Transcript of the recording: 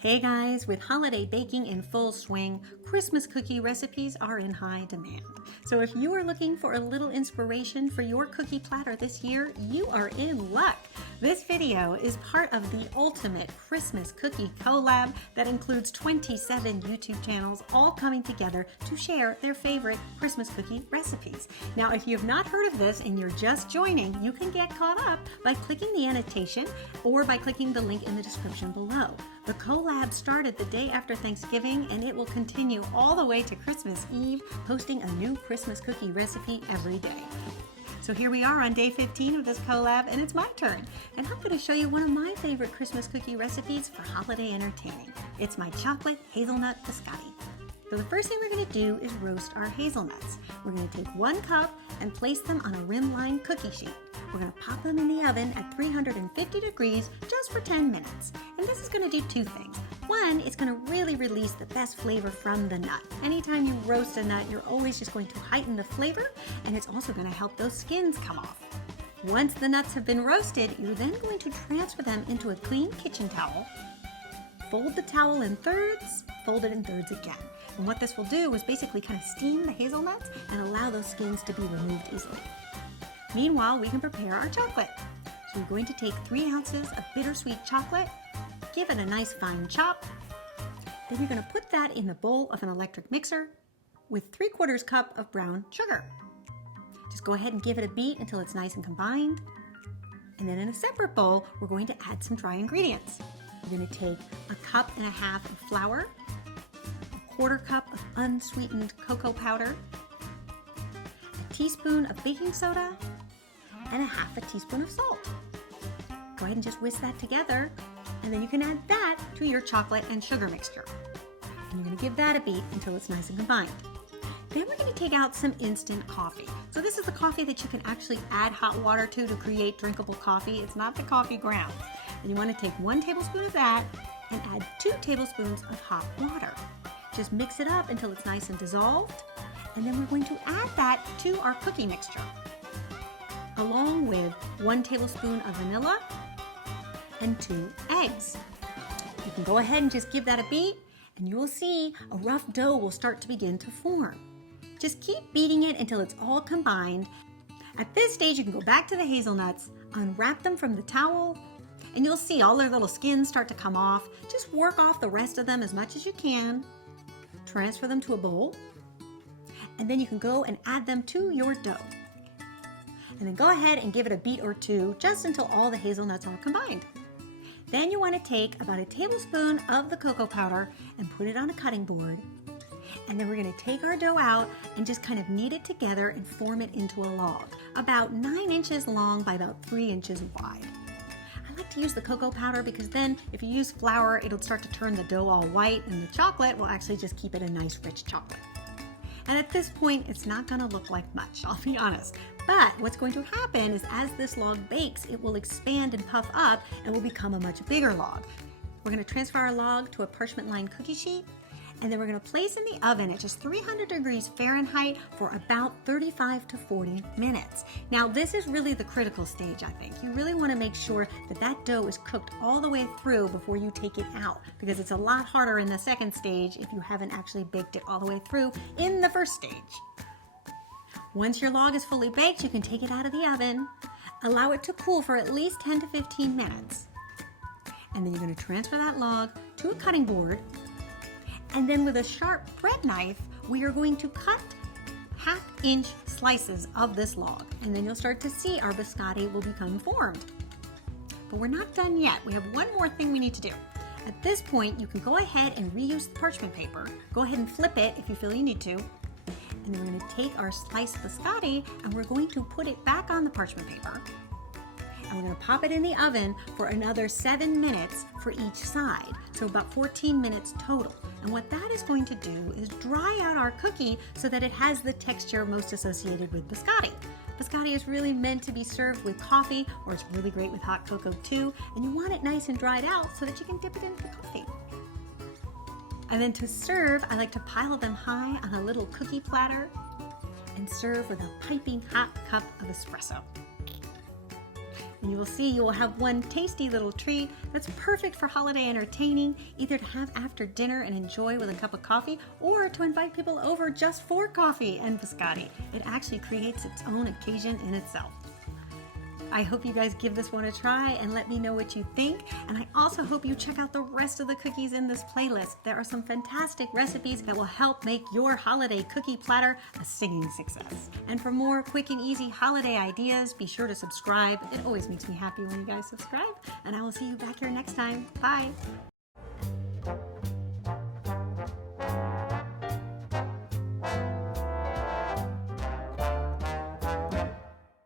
Hey guys, with holiday baking in full swing, Christmas cookie recipes are in high demand. So if you are looking for a little inspiration for your cookie platter this year, you are in luck. This video is part of the ultimate Christmas cookie collab that includes 27 YouTube channels all coming together to share their favorite Christmas cookie recipes. Now, if you have not heard of this and you're just joining, you can get caught up by clicking the annotation or by clicking the link in the description below. The collab started the day after Thanksgiving and it will continue all the way to Christmas Eve, posting a new Christmas cookie recipe every day. So here we are on day 15 of this collab and it's my turn. And I'm going to show you one of my favorite Christmas cookie recipes for holiday entertaining. It's my chocolate hazelnut biscotti. So the first thing we're going to do is roast our hazelnuts. We're going to take 1 cup and place them on a rim-lined cookie sheet. We're going to pop them in the oven at 350 degrees just for 10 minutes. And this is going to do 2 things. One, it's going to really release the best flavor from the nut. Anytime you roast a nut, you're always just going to heighten the flavor, and it's also going to help those skins come off. Once the nuts have been roasted, you're then going to transfer them into a clean kitchen towel. Fold the towel in thirds, fold it in thirds again. And what this will do is basically kind of steam the hazelnuts and allow those skins to be removed easily. Meanwhile, we can prepare our chocolate. So we're going to take 3 ounces of bittersweet chocolate, give it a nice fine chop. Then you're going to put that in the bowl of an electric mixer with 3/4 cup of brown sugar. Just go ahead and give it a beat until it's nice and combined. And then in a separate bowl, we're going to add some dry ingredients. We're going to take 1.5 cups of flour, 1/4 cup of unsweetened cocoa powder, a teaspoon of baking soda, and 1/2 teaspoon of salt. Go ahead and just whisk that together, and then you can add that to your chocolate and sugar mixture. And you're going to give that a beat until it's nice and combined. Then we're going to take out some instant coffee. So this is the coffee that you can actually add hot water to create drinkable coffee. It's not the coffee grounds. And you want to take 1 tablespoon of that and add 2 tablespoons of hot water. Just mix it up until it's nice and dissolved. And then we're going to add that to our cookie mixture, along with 1 tablespoon of vanilla and 2 eggs. You can go ahead and just give that a beat, and you will see a rough dough will start to begin to form. Just keep beating it until it's all combined. At this stage, you can go back to the hazelnuts, unwrap them from the towel, and you'll see all their little skins start to come off. Just work off the rest of them as much as you can. Transfer them to a bowl, and then you can go and add them to your dough. And then go ahead and give it a beat or 2 just until all the hazelnuts are combined. Then you want to take about 1 tablespoon of the cocoa powder and put it on a cutting board. And then we're going to take our dough out and just kind of knead it together and form it into a log, about 9 inches long by about 3 inches wide. I like to use the cocoa powder because then if you use flour, it'll start to turn the dough all white, and the chocolate will actually just keep it a nice rich chocolate. And at this point, it's not going to look like much, I'll be honest. But what's going to happen is as this log bakes, it will expand and puff up and will become a much bigger log. We're going to transfer our log to a parchment-lined cookie sheet, and then we're going to place in the oven at just 300 degrees Fahrenheit for about 35 to 40 minutes. Now, this is really the critical stage, I think. You really want to make sure that that dough is cooked all the way through before you take it out, because it's a lot harder in the second stage if you haven't actually baked it all the way through in the first stage. Once your log is fully baked, you can take it out of the oven, allow it to cool for at least 10 to 15 minutes. And then you're going to transfer that log to a cutting board. And then with a sharp bread knife, we are going to cut 1/2 inch slices of this log. And then you'll start to see our biscotti will become formed. But we're not done yet. We have one more thing we need to do. At this point, you can go ahead and reuse the parchment paper. Go ahead and flip it if you feel you need to. And then we're going to take our sliced biscotti and we're going to put it back on the parchment paper. And we're going to pop it in the oven for another 7 minutes for each side. So about 14 minutes total. And what that is going to do is dry out our cookie so that it has the texture most associated with biscotti. Biscotti is really meant to be served with coffee, or it's really great with hot cocoa too. And you want it nice and dried out so that you can dip it into the coffee. And then to serve, I like to pile them high on a little cookie platter and serve with a piping hot cup of espresso. And you will see you will have one tasty little treat that's perfect for holiday entertaining, either to have after dinner and enjoy with a cup of coffee, or to invite people over just for coffee and biscotti. It actually creates its own occasion in itself. I hope you guys give this one a try and let me know what you think. And I also hope you check out the rest of the cookies in this playlist. There are some fantastic recipes that will help make your holiday cookie platter a singing success. And for more quick and easy holiday ideas, be sure to subscribe. It always makes me happy when you guys subscribe. And I will see you back here next time. Bye.